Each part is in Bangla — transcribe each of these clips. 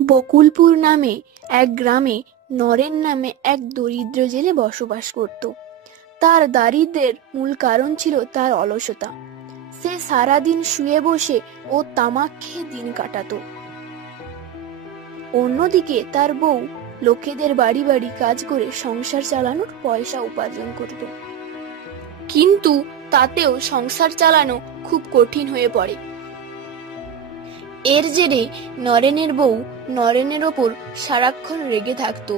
বকুলপুর নামে এক গ্রামে নরেন নামে এক দরিদ্র জেলে বসবাস করত। তার দারিদ্র্যের মূল কারণ ছিল তার অলসতা। সে সারাদিন শুয়ে বসে ও তামাক খেয়ে দিন কাটাতো। অন্যদিকে তার বউ লোকেদের বাড়ি বাড়ি কাজ করে সংসার চালানোর পয়সা উপার্জন করত, কিন্তু তাতেও সংসার চালানো খুব কঠিন হয়ে পড়ে। এর জেরে নরেনের বউ নরেনের ওপর সারাক্ষণ রেগে থাকতো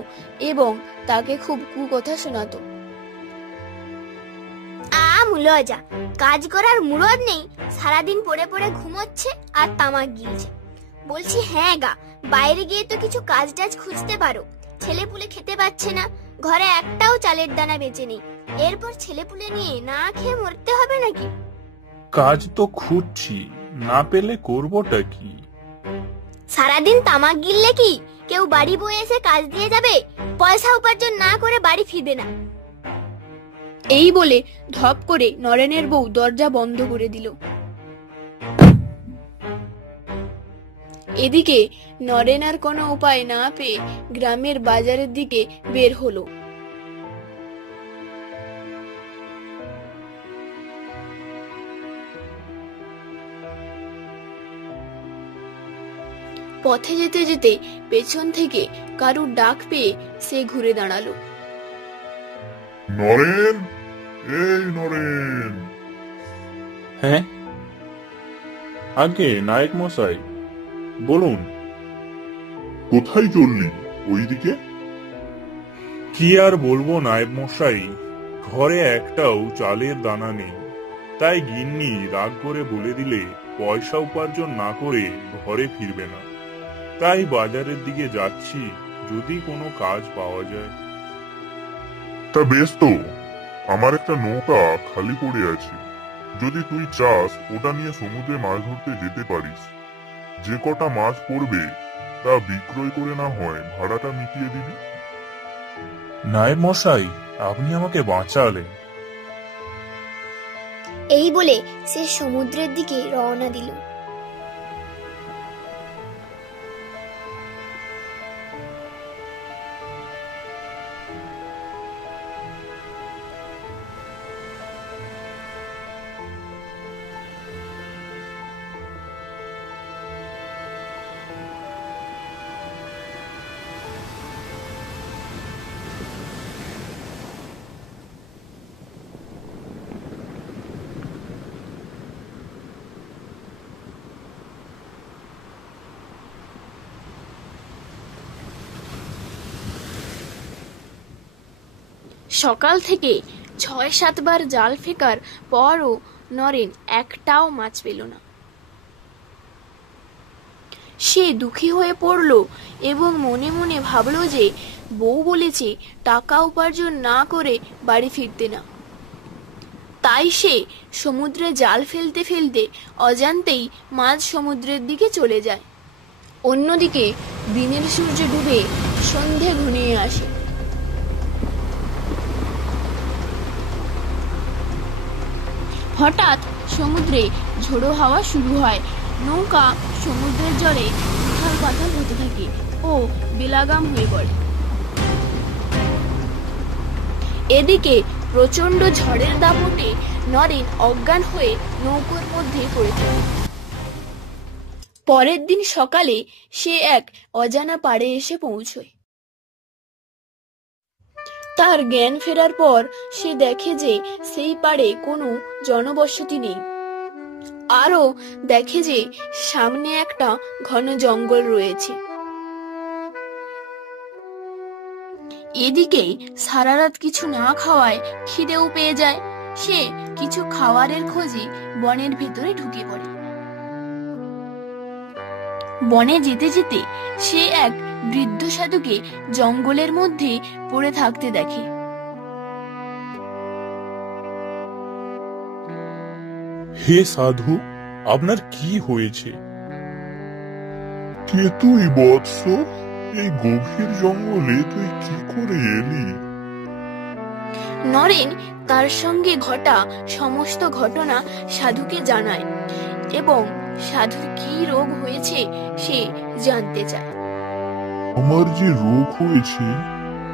এবং তাকে খুব কুকথা শোনাতো। মুলজা, কাজ করার মুরদ নেই, সারাদিন পড়ে পড়ে ঘুমোচ্ছে আর তামাক গিলছে। বলছি হ্যাঁ গা, বাইরে গিয়ে তো কিছু কাজ টাজ খুঁজতে পারো। ছেলেপুলে খেতে পাচ্ছে না, ঘরে একটাও চালের দানা বেঁচে নেই, এরপর ছেলেপুলে নিয়ে না খেয়ে মরতে হবে নাকি? কাজ তো খুঁজছি, না পেলে করবোটা কি? সারাদিন তামাক গিললে কি কেউ বাড়ি বয়ে এসে কাজ দিয়ে যাবে? পয়সা উপার্জন না করে বাড়ি ফিরবে না। এই বলে ধপ করে নরেনের বউ দরজা বন্ধ করে দিল। এদিকে নরেন আর কোনো উপায় না পেয়ে গ্রামের বাজারের দিকে বের হলো। পথে যেতে যেতে পেছন থেকে কারুর ডাক পেয়ে সে ঘুরে দাঁড়ালো। নরেন, এই নরেন। হ্যাঁ আগে নায়ক মশাই, বলুন। কোথায় চললি? ওইদিকে? কি আর বলবো নায়েব মশাই, ঘরে একটাও চালের দানা নেই, তাই গিন্নি রাগ করে বলে দিলে পয়সা উপার্জন না করে ঘরে ফিরবে না। তাই বাজারের দিকে যাচ্ছি, যদি কোনো কাজ পাওয়া যায়। তা বেশ তো, আমার একটা নৌকা খালি পড়ে আছে, যদি তুই চাস ওটা নিয়ে সমুদ্রে মাছ ধরতে যেতে পারিস। যে কটা মাছ পড়বে তা বিক্রয় করে না হয় ভাড়াটা মিটিয়ে দিবি। নায়েব মশাই, আপনি আমাকে বাঁচালেন। এই বলে সে সমুদ্রের দিকে রওনা দিল। সকাল থেকে ৬-৭ বার জাল ফেকার পরও নরেন একটাও মাছ পেল না। সে দুঃখী হয়ে পড়ল এবং মনে মনে ভাবল যে বউ বলেছে টাকা উপার্জন না করে বাড়ি ফিরতে না। তাই সে সমুদ্রে জাল ফেলতে ফেলতে অজান্তেই মাঝ সমুদ্রের দিকে চলে যায়। অন্যদিকে দিনের সূর্য ডুবে সন্ধে ঘনিয়ে আসে। হঠাৎ সমুদ্রে ঝোড়ো হাওয়া শুরু হয়। নৌকা সমুদ্রের জলে উথাল পাথাল হতে থাকে ও বেলাগাম হয়ে পড়ে। এদিকে প্রচন্ড ঝড়ের দাপটে নরেন অজ্ঞান হয়ে নৌকার মধ্যে পড়ে থাকে। পরের দিন সকালে সে এক অজানা পাড়ে এসে পৌঁছয়। তার জ্ঞান ফেরার পর সে দেখে যে সেই পাড়ে কোনো জনবসতি নেই। আরো দেখে যে সামনে একটা ঘন জঙ্গল রয়েছে। এদিকে সারা রাত কিছু না খাওয়ায় খিদেও পেয়ে যায়। সে কিছু খাবারের খোঁজে বনের ভেতরে ঢুকে পড়ে। বনে যেতে যেতে সে এক বৃদ্ধ সাধুকে জঙ্গলের মধ্যে পড়ে থাকতে দেখে। হে সাধু, আপনার কি হয়েছে? কে তুই বৎস? এই গভীর জঙ্গলে তুই কি করে এলি? নরেন তার সঙ্গে ঘটা সমস্ত ঘটনা সাধুকে জানায় এবং সাধুর কি রোগ হয়েছে সে জানতে চায়। আমার যে রোগ হয়েছে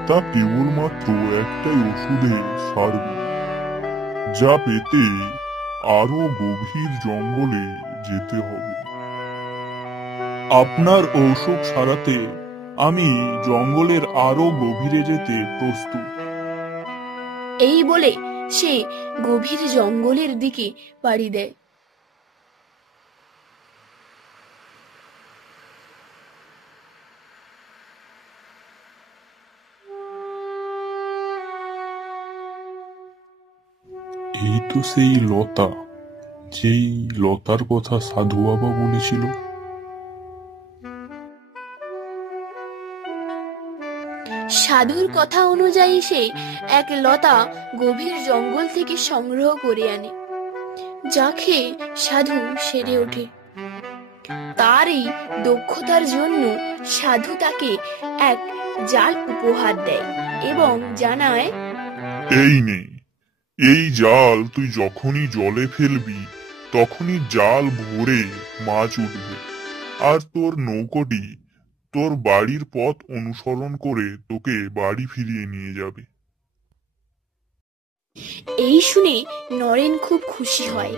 তা কেবলমাত্র একটাই ওষুধে সারবে, যা পেতে আরো গভীর জঙ্গলে যেতে হবে। আপনার অসুখ সারাতে আমি জঙ্গলের আরো গভীরে যেতে প্রস্তুত। এই বলে সে গভীর জঙ্গলের দিকে পাড়ি দেয়। এই তো সেই লতা, যেই লতার কথা সাধু বাবা বলেছিল। সাধুর কথা অনুযায়ী সে এক লতা গভীর জঙ্গল থেকে সংগ্রহ করে আনে, যা খেয়ে সাধু সেরে ওঠে। তার এই দক্ষতার জন্য সাধু তাকে এক জাল উপহার দেয় এবং জানায়, এই নে, এই জাল তুই যখনই জলে ফেলবি তখনই জাল ভরে মাছ উঠবে, আর তোর নৌকোটি তোর বাড়ির পথ অনুসরণ করে তোকে বাড়ি ফিরিয়ে নিয়ে যাবে। এই শুনে নরেন খুব খুশি হয়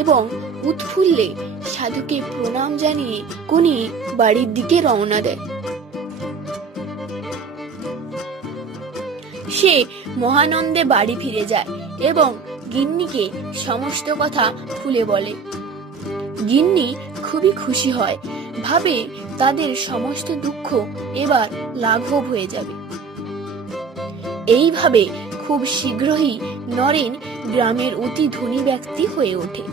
এবং উৎফুল্লে সাধুকে প্রণাম জানিয়ে কোনি বাড়ির দিকে রওনা দেয়। সে মহানন্দে বাড়ি ফিরে যায় এবং গিন্নিকে সমস্ত কথা খুলে বলে। গিন্নি খুবই খুশি হয়, ভাবে তাদের সমস্ত দুঃখ এবার লাঘব হয়ে যাবে। এইভাবে খুব শীঘ্রই নরেন গ্রামের অতি ধনী ব্যক্তি হয়ে ওঠে।